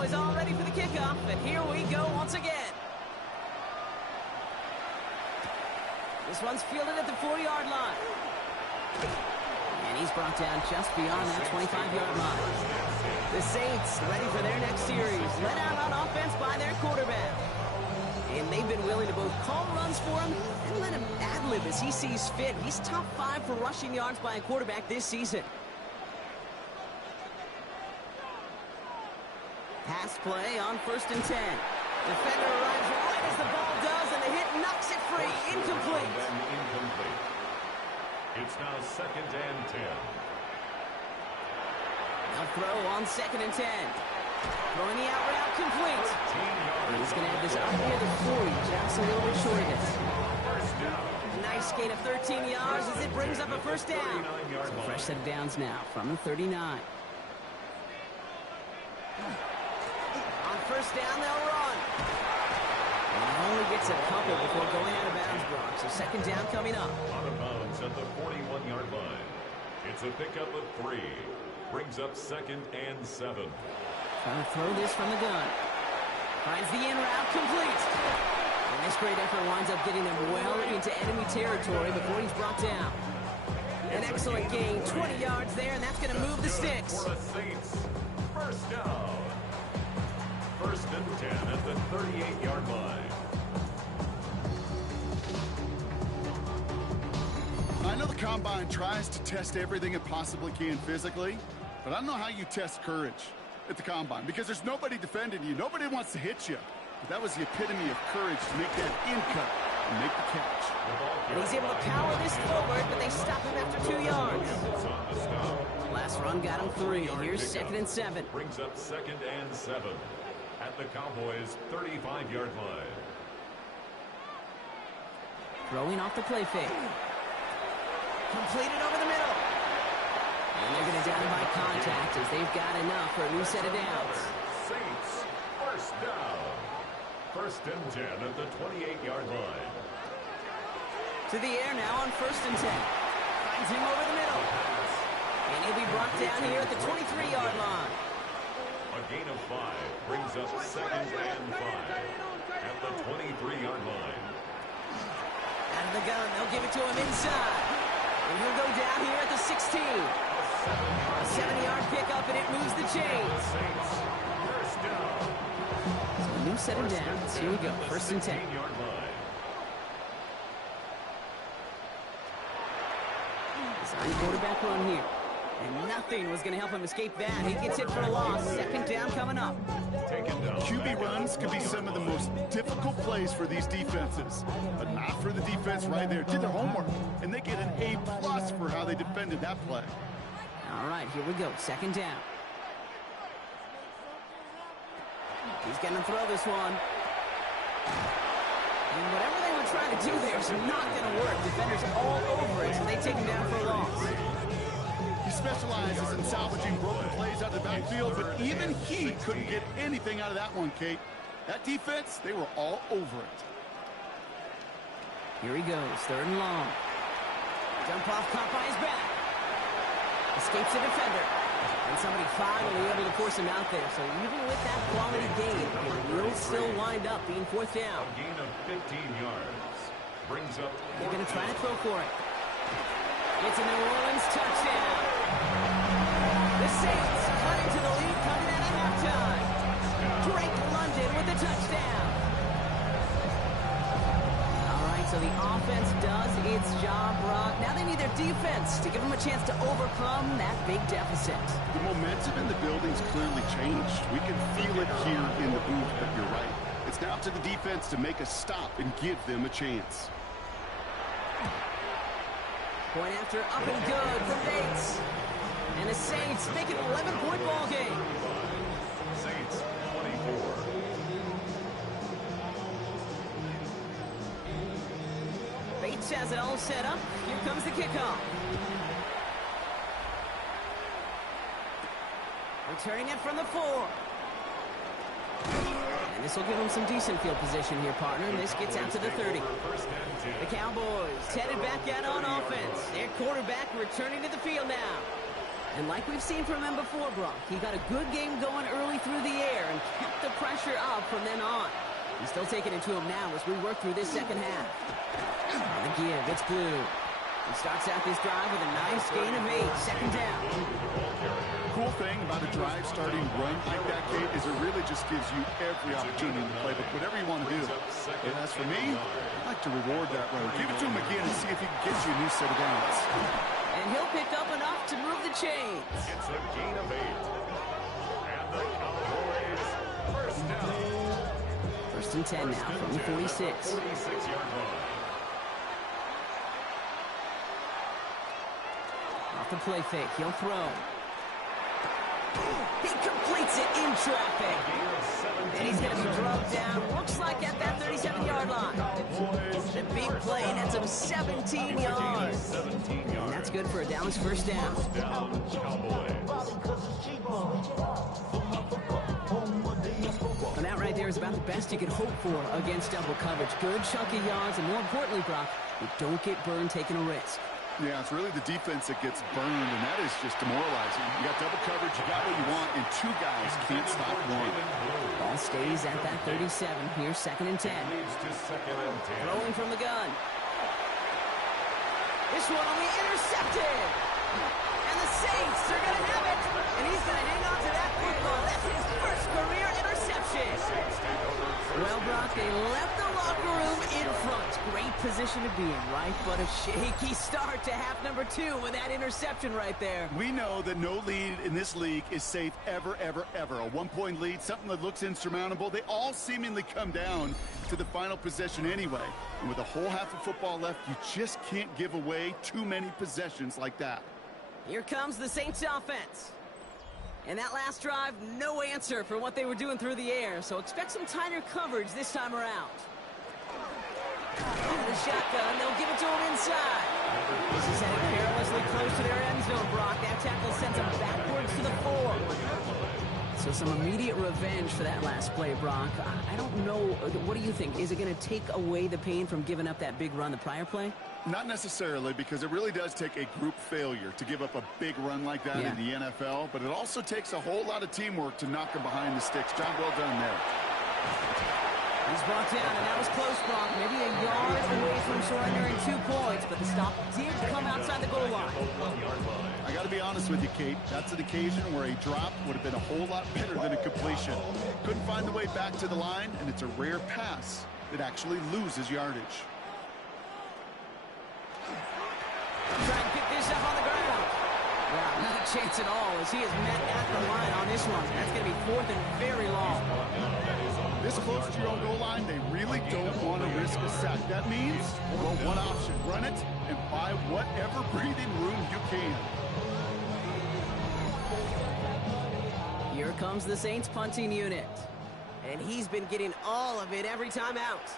Demboyz all ready for the kickoff, and here we go once again. This one's fielded at the 40-yard line. And he's brought down just beyond that 25-yard line. The Saints ready for their next series, led out on offense by their quarterback. And they've been willing to both call runs for him and let him ad-lib as he sees fit. He's top 5 for rushing yards by a quarterback this season. Pass play on 1st and 10. Defender arrives right as the ball does, and the hit knocks it free. Incomplete. It's now 2nd and 10. Now throw on 2nd and 10. Throwing the out route complete. He's going to have this up near the 40, just a little bit short of it. Nice gain of 13 yards as it brings up a first down. So fresh set of downs now from the 39. On 1st down, they'll run. And only gets a couple before going out of bounds, Brock. So 2nd down coming up. Out of bounds at the 41-yard line. It's a pickup of 3. Brings up 2nd and 7. Trying to throw this from the gun. Finds the in route complete. And this great effort winds up getting him well into enemy territory before he's brought down. An excellent gain, 20 yards there, and that's going to move the sticks. For the Saints, 1st down. 1st and 10 at the 38-yard line. I know the Combine tries to test everything it possibly can physically, but I don't know how you test courage at the Combine, because there's nobody defending you. Nobody wants to hit you. But that was the epitome of courage to make that in cut and make the catch. And he's able to power this forward, but they stop him after 2 yards. Last run got him 3. Here's 2nd and 7. Brings up 2nd and 7 at the Cowboys' 35-yard line. Throwing off the play fake. Completed over the middle. And they're going to down him by contact as they've got enough for a new set of downs. Saints, 1st down. 1st and 10 at the 28-yard line. To the air now on 1st and 10. Finds him over the middle. And he'll be brought down here at the 23-yard line. A gain of 5 brings up 2nd and 5 at the 23-yard line. Out of the gun, they'll give it to him inside. And he'll go down here at the 16. A 7-yard pickup, and it moves the chains. Saints, 1st down. So a new set of downs. Here we go, 1st and 10. 16-yard line. Design quarterback run here. And nothing was going to help him escape that. He gets hit for a loss. 2nd down coming up. Taken down. QB runs can be some of the most difficult plays for these defenses, but not for the defense right there. Did their homework, and they get an A+ for how they defended that play. All right, here we go. 2nd down. He's going to throw this one. And whatever they were trying to do there is not going to work. Defenders all over it, so they take him down for a loss. He specializes in salvaging broken plays out of the backfield, but even he couldn't get anything out of that one, Kate. That defense, they were all over it. Here he goes, 3rd and long. Jump off, caught by his back. Escapes the defender. And somebody finally able to force him out there. So even with that quality gain, it will still wind up being 4th down. A gain of 15 yards. Brings up... They're going to try to throw for it. It's a New Orleans touchdown. The Saints cut into the lead coming out of halftime. Drake London with the touchdown. All right, so the offense does its job, Brock. Now they need their defense to give them a chance to overcome that big deficit. The momentum in the building's clearly changed. We can feel it here in the booth, but you're right. It's now to the defense to make a stop and give them a chance. Point after up and good for Bates. And the Saints make it an 11-point ball game. Saints, 24. Bates has it all set up. Here comes the kickoff. Returning it from the 4. And this will give them some decent field position here, partner. And this gets out to the 30. The Cowboys headed back out on offense. Their quarterback returning to the field now. And like we've seen from him before, Brock, he got a good game going early through the air and kept the pressure up from then on. He's still taking it to him now as we work through this second half. On the give, it's Blue. He starts out this drive with a nice gain of 8, second down. The cool thing about a drive starting run like that, Kate, is it really just gives you every opportunity to play, but whatever you want to do. And as for me, I'd like to reward that runner. Give it to him again and see if he can get you a new set of downs. And he'll pick up enough to move the chains. It's a gain of 8. And the Cowboys first down. First and 10 now from the 46. 46-yard line. Off the play fake, he'll throw. He completes it in traffic. And he's going to be drugged down, looks like at that 37-yard line. The big play nets him 17 yards. And that's good for a Dallas first down. And that right there is about the best you could hope for against double coverage. Good chunky yards, and more importantly, Brock, you don't get burned taking a risk. Yeah, it's really the defense that gets burned, and that is just demoralizing. You got double coverage, you got what you want, and two guys can't stop one. Ball stays at that 37. Here's second and 10. Throwing from the gun. This one will be intercepted. And the Saints are going to have it. And he's going to hang on to that football. That's his first career interception. Well, Brock, they left the locker room in front. Great position to be in, right? But a shaky start to half number 2 with that interception right there. We know that no lead in this league is safe ever, ever, ever. A one-point lead, something that looks insurmountable. They all seemingly come down to the final possession anyway. And with a whole half of football left, you just can't give away too many possessions like that. Here comes the Saints offense. And that last drive, no answer for what they were doing through the air. So expect some tighter coverage this time around. Into the shotgun, they'll give it to him inside. This is headed perilously close to their end zone, Brock. That tackle sends him backwards to the 4. So some immediate revenge for that last play, Brock. I don't know. What do you think? Is it going to take away the pain from giving up that big run the prior play? Not necessarily, because it really does take a group failure to give up a big run like that in the NFL, but it also takes a whole lot of teamwork to knock him behind the sticks. Job well done there. He's brought down, and that was close, Brock. Maybe a yard away from surrendering 2 points, but the stop did come outside the goal line. I got to be honest with you, Kate. That's an occasion where a drop would have been a whole lot better than a completion. Couldn't find the way back to the line, and it's a rare pass that actually loses yardage. Trying to pick this up on the ground. Wow, not a chance at all as he is met at the line on this one. That's going to be 4th and very long. This close to your own goal line, they really don't want to risk a sack. That means, well, one option, run it and buy whatever breathing room you can. Here comes the Saints punting unit. And he's been getting all of it every time out.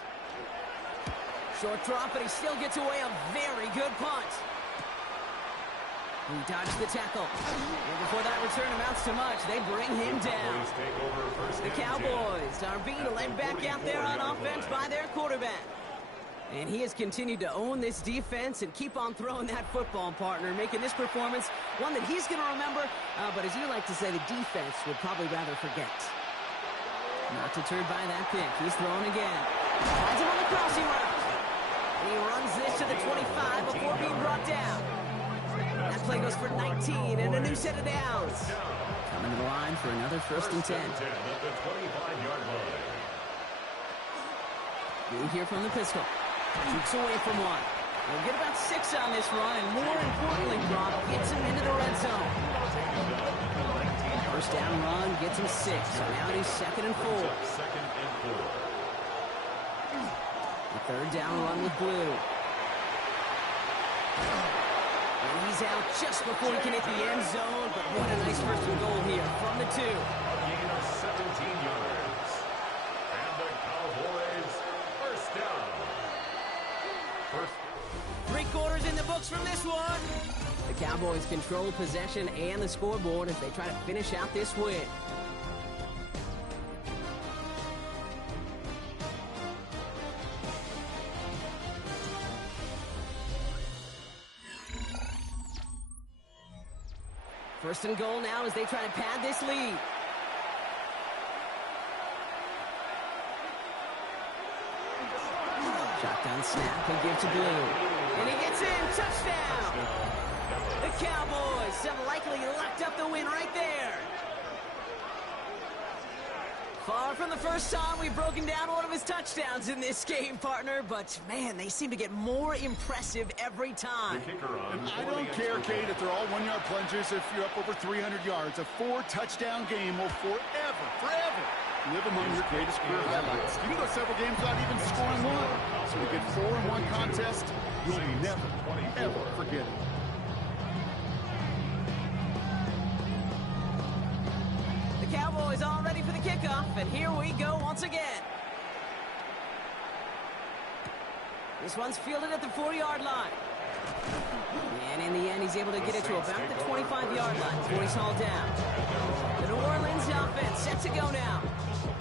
Short drop, but he still gets away a very good punt. He dodged the tackle. And before that return amounts to much, they bring him down. The Cowboys are being led back out there on offense by their quarterback. And he has continued to own this defense and keep on throwing that football, partner, making this performance one that he's going to remember. But as you like to say, the defense would probably rather forget. Not deterred by that pick. He's throwing again. Finds him on the crossing route. And he runs this to the 25 before being brought down. That play goes for 19 and a new set of downs. Coming to the line for another 1st and 10. Blue here from the pistol. Shoots away from one. We'll get about 6 on this run, and more importantly, Brock gets him into the red zone. First down run gets him 6, so now it is 2nd and 4. The 3rd down run with Blue. And he's out just before he can hit the end zone, but what a nice 1st and goal here from the 2. Gain of 17 yards. And the Cowboys first down. 3 quarters in the books from this one. The Cowboys control possession and the scoreboard as they try to finish out this win. First and goal now as they try to pad this lead. Shotgun snap and give to Blue. And he gets in. Touchdown! The Cowboys have likely locked up the win right there. Far from the first time we've broken down one of his touchdowns in this game, partner, but man, they seem to get more impressive every time. And I don't care, Kate, if they're all one-yard plungers, if you're up over 300 yards. A 4-touchdown game will forever live among your greatest career highlights. You can go several games without even scoring one. So to get 4 in one contest, you'll never, ever forget it. The Cowboys all ready for the kickoff, and here we go once again. This one's fielded at the 40-yard line. And in the end, he's able to get it to about the 25-yard line before he's hauled down. The New Orleans offense set to go now.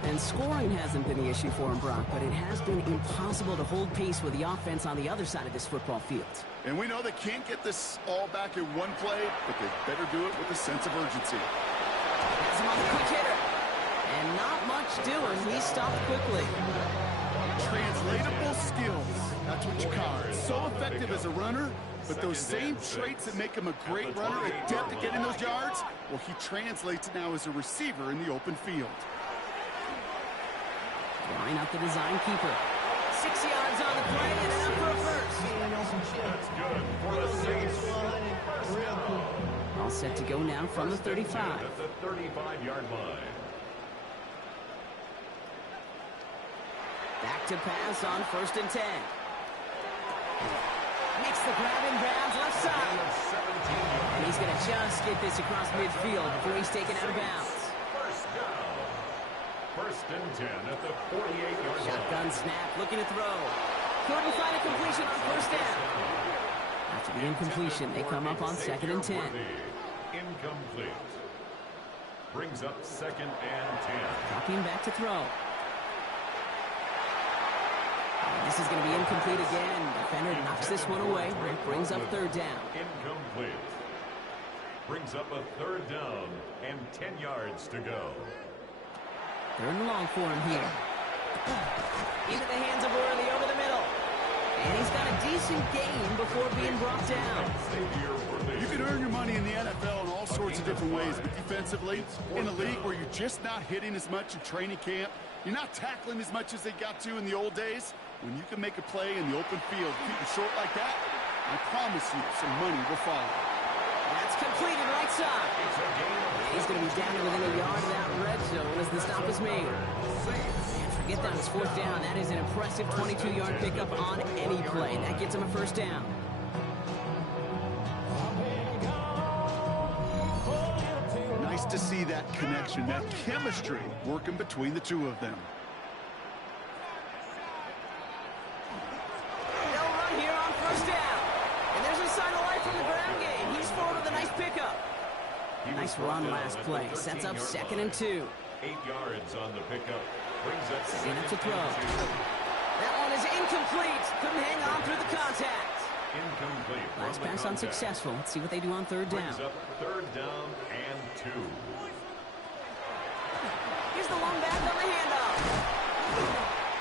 And scoring hasn't been the issue for him, Brock, but it has been impossible to hold pace with the offense on the other side of this football field. And we know they can't get this all back in one play, but they better do it with a sense of urgency. Has him on the quick hitter. And not much doing. He stopped quickly. Translatable skills. That's what you call it. So effective as a runner, but those same traits that make him a great runner, adept at getting those yards, well, he translates it now as a receiver in the open field. Line up the design keeper. 6 yards on the play and enough for a first. That's good for the Saints. First down. All set to go now from the 35. At the 35-yard line. Back to pass on 1st and 10. Makes the grab in bounds left side. And he's going to just get this across midfield before he's taken out of bounds. First down. 1st and 10 at the 48-yard line. Shotgun snap, looking to throw. Couldn't find a completion on 1st down. After the incompletion, they come up on 2nd and 10. Incomplete. Brings up 2nd and 10. Dropping back to throw. And this is going to be incomplete again. Defender knocks this one away. It brings up 3rd down. Incomplete. Brings up a 3rd down and 10 yards to go. 3rd and long for him here. Into the hands of Worthy over the middle. And he's got a decent gain before being brought down. You can earn your money in the NFL in all sorts of different ways, but defensively, in a league where you're just not hitting as much in training camp, you're not tackling as much as they got to in the old days, when you can make a play in the open field, keep it short like that, I promise you some money will follow. That's completed right side. He's going to be down to within a yard of that red zone as the stop is made. And forget that was 4th down. That is an impressive 22-yard pickup on any play. That gets him a 1st down. Nice to see that connection, that chemistry working between the two of them. They'll run here on 1st down. And there's a sign of life from the ground game. He's forward with a nice pickup. Nice run last play. Sets up 2nd and 2. 8 yards on the pickup. Brings up 2nd up to throw. That one is incomplete. Couldn't hang on through the contact. Incomplete. Last pass unsuccessful. Let's see what they do on 3rd down. Brings up 3rd down and 2. Here's the long back on the handoff.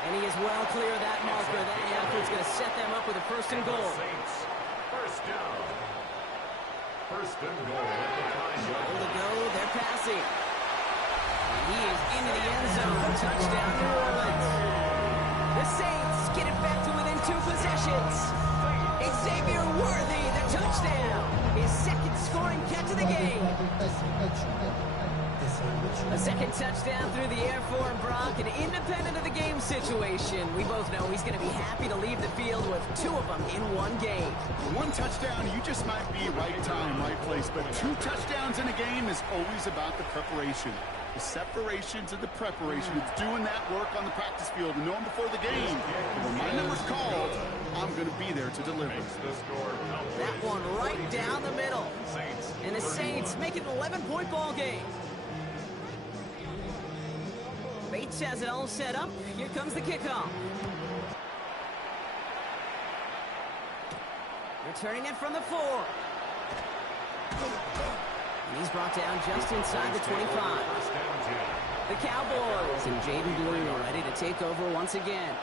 And he is well clear of that marker. That effort's going to set them up with a 1st and goal. Saints. 1st down. 1st and goal at the 5-yard Goal line. to go. They're passing. And he is into the end zone. Touchdown, New Orleans. The Saints get it back to within 2 possessions. Xavier Worthy, the touchdown. His 2nd scoring catch of the game. A 2nd touchdown through the air for him, Brock, and independent of the game situation, we both know he's going to be happy to leave the field with 2 of them in one game. 1 touchdown, you just might be right time, right place, but 2 touchdowns in a game is always about the preparation. The separation to the preparation. It's doing that work on the practice field and knowing before the game, when my number's called, I'm going to be there to deliver. That one right down the middle. And the Saints make it an 11-point ball game. Bates has it all set up. Here comes the kickoff. Returning it from the 4. And he's brought down just inside the 25. The Cowboys and Jaden Blue are ready to take over once again.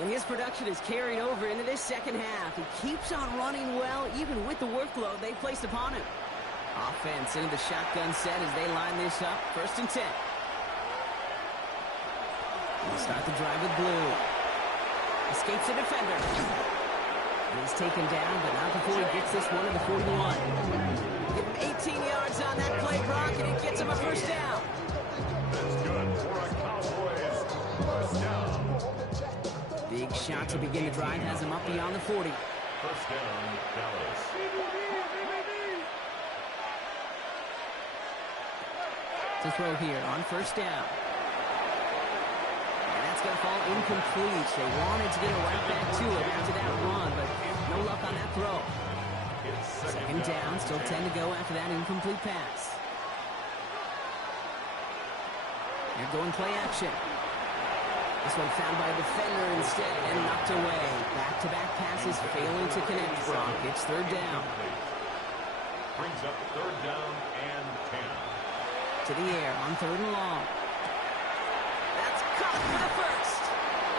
And his production is carried over into this second half. He keeps on running well, even with the workload they placed upon him. Offense into the shotgun set as they line this up. 1st and 10. We'll start the drive with Blue. Escapes the defender. He's taken down, but not before he gets this one to the 41. Give him 18 yards on that play, Brock, and it gets him a 1st down. That's good for a Cowboys 1st down. Big shot to begin the drive has him up beyond the 40. 1st down, Dallas. To throw here on 1st down. And that's going to fall incomplete. They wanted to get it right back to it after that run, but no luck on that throw. 2nd down, still 10 to go after that incomplete pass. They're going play action. This one found by a defender instead and knocked away. Back-to-back passes failing to connect. Brock. It's 3rd down. Brings up 3rd down and 10. To the air on 3rd and long. That's caught for the 1st.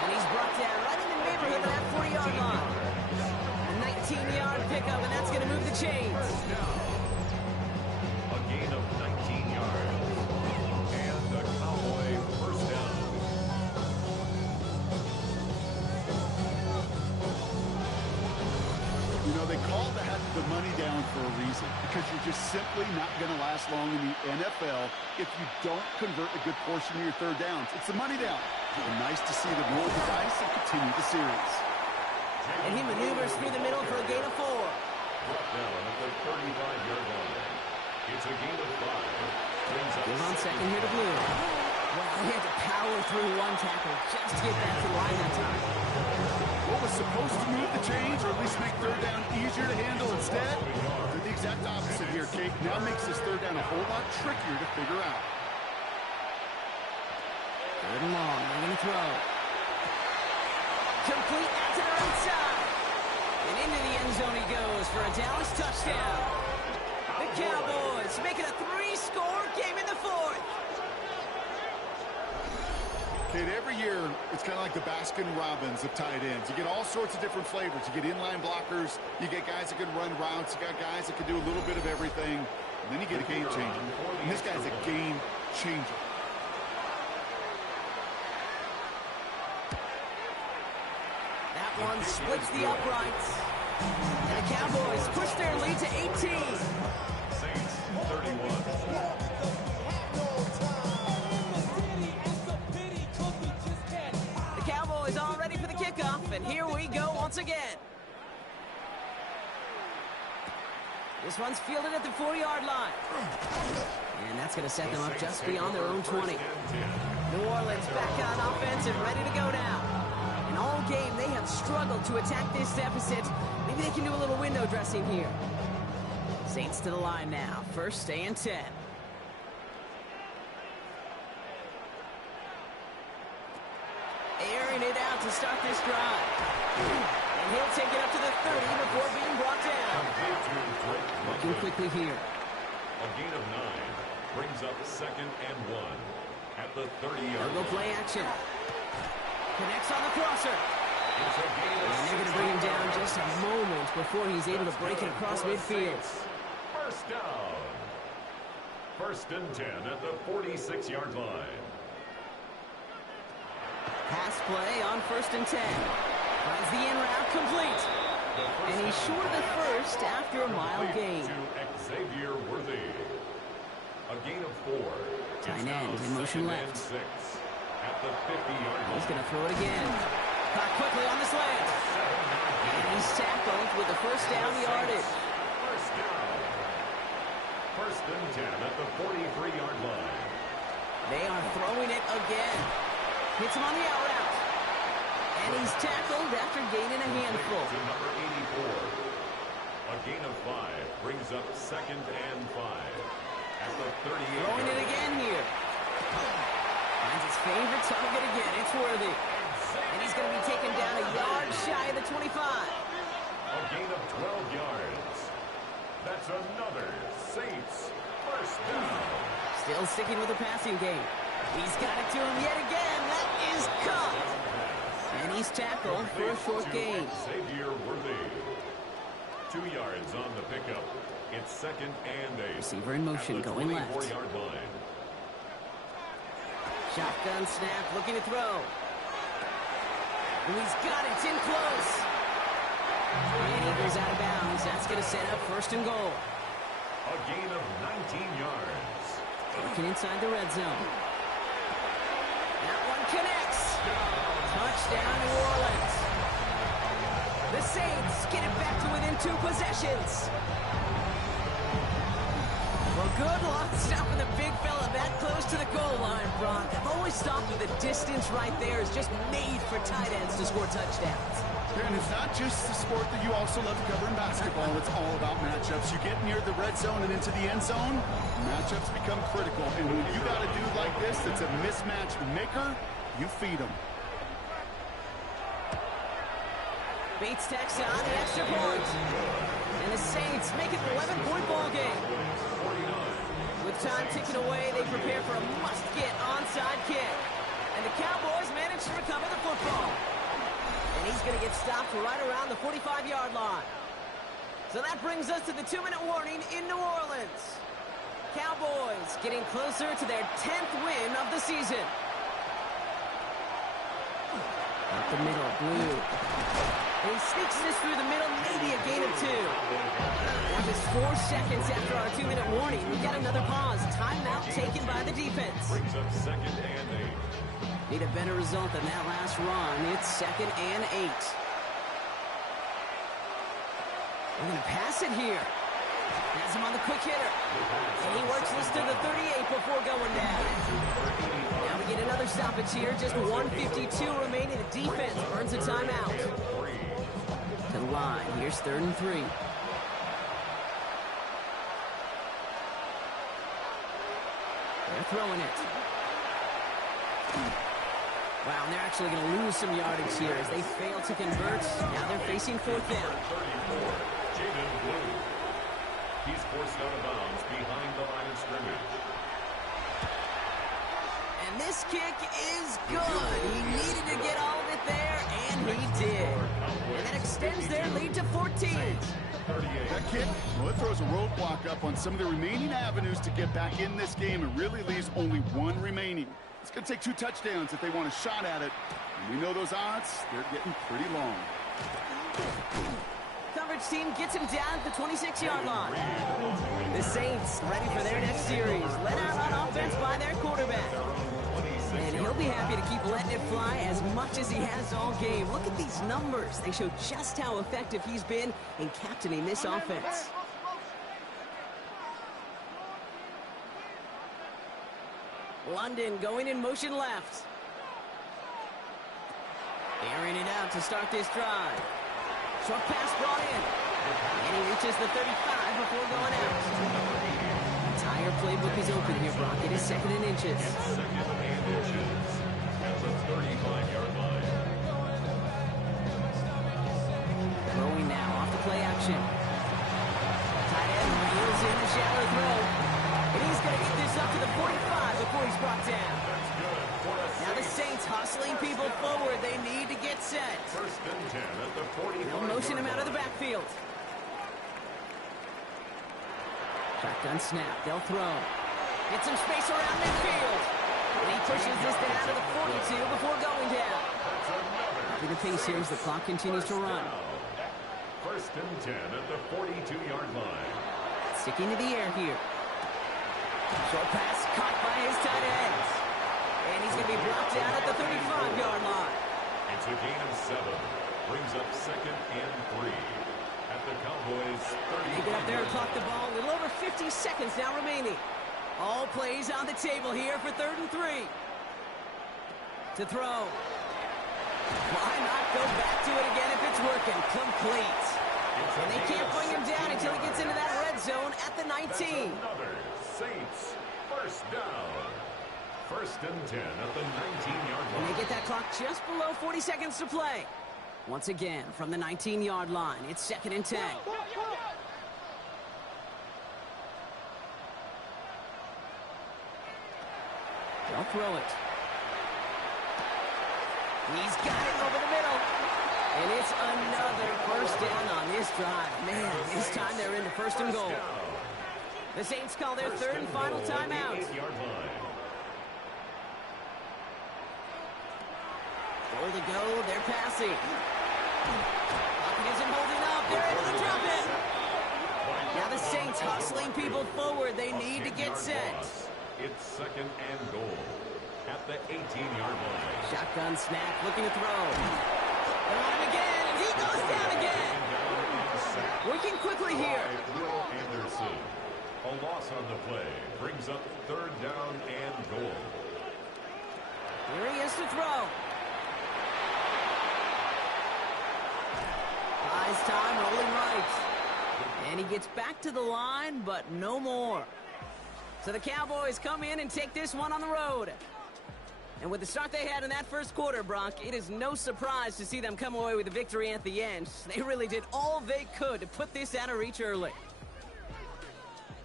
And he's brought down right in the neighborhood of that 40-yard line. A 19-yard pickup, and that's going to move the chains. A gain of 19 yards. And the Cowboy 1st down. You know, they call that the money down for a reason, because you're just simply not going to last long in the NFL if you don't convert a good portion of your 3rd downs. It's the money down. And nice to see them roll the dice and continue the series. And he maneuvers through the middle for a gain of 4. Brought down at the 35-yard line. It's a gain of 5. Goes on 2nd here to Blue. Well, he had to power through one tackle just to get back to the line that time. What was supposed to move the chains, or at least make 3rd down easier to handle instead, did the exact opposite here, Kate. Now makes this 3rd down a whole lot trickier to figure out. 3rd and long, they're going to throw. Complete out to the right side. And into the end zone he goes for a Dallas touchdown. The Cowboys make it a 3-score game in the 4th. Kate, every year, it's kind of like the Baskin-Robbins of tight ends. You get all sorts of different flavors. You get inline blockers. You get guys that can run routes. You got guys that can do a little bit of everything. And then you get a game changer. And this guy's a game changer. That one splits the uprights. And the Cowboys push their lead to 18. Saints 31. All ready for the kickoff, and here we go once again. This one's fielded at the 40-yard line. And that's going to set them up just beyond their own 20. New Orleans back on offense and ready to go now. And all game, they have struggled to attack this deficit. Maybe they can do a little window dressing here. Saints to the line now. 1st and 10. Airing it out to start this drive. And he'll take it up to the 30 before being brought down. Working quickly here. A gain of 9 brings up 2nd and 1 at the 30-yard line. They'll go play action. Connects on the crosser. It's a gain of And they're going to bring him down just a moment before he's able to break it across midfield. 1st down. 1st and 10 at the 46-yard line. Pass play on 1st and 10. Finds the in route complete. And he's short of the 1st after a mild gain. To Xavier Worthy. A gain of 4. Tight end in motion left. 6 at the 50-yard line. He's going to throw it again. Caught quickly on the slant. And he's tackled with the 1st down yardage. 1st down. 1st and 10 at the 43-yard line. They are throwing it again. Hits him on the out route. And he's tackled after gaining a handful. To number 84. A gain of 5 brings up 2nd and 5 at the 38. Throwing it again here. Finds his favorite target again. It's Worthy. And he's going to be taken down a yard shy of the 25. A gain of 12 yards. That's another Saints First down. Still sticking with the passing game. He's got it to him yet again. That is caught. And he's tackled for a short gain. Xavier Worthy. 2 yards on the pickup. It's second and 8. Receiver in motion, going left. 24-yard line. Shotgun snap, looking to throw. And he's got it. It's in close. And he goes out of bounds. That's going to set up first and goal. A gain of 19 yards. Working inside the red zone. That one connects. Touchdown, New Orleans. The Saints get it back to within 2 possessions. Well, good luck stopping the big fella that close to the goal line, Brock. I've always thought that the distance right there is just made for tight ends to score touchdowns. And it's not just the sport that you also love to cover in basketball. It's all about matchups. You get near the red zone and into the end zone, matchups become critical. And when you got a dude like this that's a mismatch maker, you feed him. Bates tacks on an extra point. And the Saints make it an 11-point ball game. With time ticking away, they prepare for a must-get onside kick. And the Cowboys manage to recover the football. And he's going to get stopped right around the 45-yard line. So that brings us to the 2-minute warning in New Orleans. Cowboys getting closer to their 10th win of the season. Up the middle, Blue. And he sneaks this through the middle, maybe a gain of 2. Now just 4 seconds after our 2-minute warning, we got another pause. Timeout taken by the defense. Brings up second and 8. Need a better result than that last run. It's second and 8. We're going to pass it here. Has him on the quick hitter. And he works this to the 38 before going down. Now we get another stoppage here. Just 1:52 remaining. The defense burns a timeout. To the line. Here's 3rd and 3. They're throwing it. Wow, and they're actually going to lose some yardage here as they fail to convert. Now they're facing 4th down. He's forced out of bounds behind the line of scrimmage. And this kick is good. He needed to get all of it there, and he did. And that extends their lead to 14. That kick, well, it throws a roadblock up on some of the remaining avenues to get back in this game and really leaves only 1 remaining. It's going to take 2 touchdowns if they want a shot at it. And we know those odds, they're getting pretty long. Coverage team gets him down at the 26-yard line. The Saints ready for their next series. Let out on offense by their quarterback. And he'll be happy to keep letting it fly as much as he has all game. Look at these numbers. They show just how effective he's been in captaining this offense. London going in motion left. Airing it out to start this drive. Short pass brought in. And he reaches the 35 before going out. Entire playbook is open here, Brock. It is 2nd and inches. Second and inches. At the 35-yard line. Throwing now off the play action. Tight end wheels in the shallow throw. And he's going to get this up to the 45 before he's brought down. Now the Saints hustling people forward. They need to get set. First and 10 at the 45. They'll motion him out of the backfield. Shotgun snap. They'll throw. Get some space around midfield. And he pushes this down to the 42 before going down. Upping the pace here as the clock continues to run. First and 10 at the 42-yard line. Sticking to the air here. Short pass caught by his tight ends. And he's going to be brought down at the 35-yard line. It's a gain of 7. Brings up second and 3. At the Cowboys' 30. They get up there and clock the ball. A little over 50 seconds now remaining. All plays on the table here for 3rd and 3. To throw. Why not go back to it again if it's working? Complete. And they can't bring him down until he gets into that red zone at the 19. Another Saints first down. First and 10 at the 19-yard line. And they get that clock just below 40 seconds to play. Once again, from the 19-yard line, it's 2nd and 10. They'll throw it. He's got it over the middle. And it's another first down on this drive. Man, this time they're into first and goal. The Saints call their third and final timeout. Goal to go, they're passing. Pocket isn't holding up, they're able to drop it. Now the Saints hustling people forward, they need to get set. It's second and goal at the 18-yard line. Shotgun snap, looking to throw. They're on him again, and he goes down again. Working quickly here. Will Anderson. A loss on the play brings up third down and goal. Here he is to throw. Buys time, rolling right. And he gets back to the line, but no more. So the Cowboys come in and take this one on the road. And with the start they had in that first quarter, Brock, it is no surprise to see them come away with a victory at the end. They really did all they could to put this out of reach early.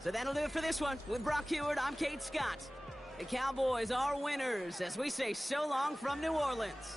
So that'll do it for this one. With Brock Heward, I'm Kate Scott. The Cowboys are winners as we say so long from New Orleans.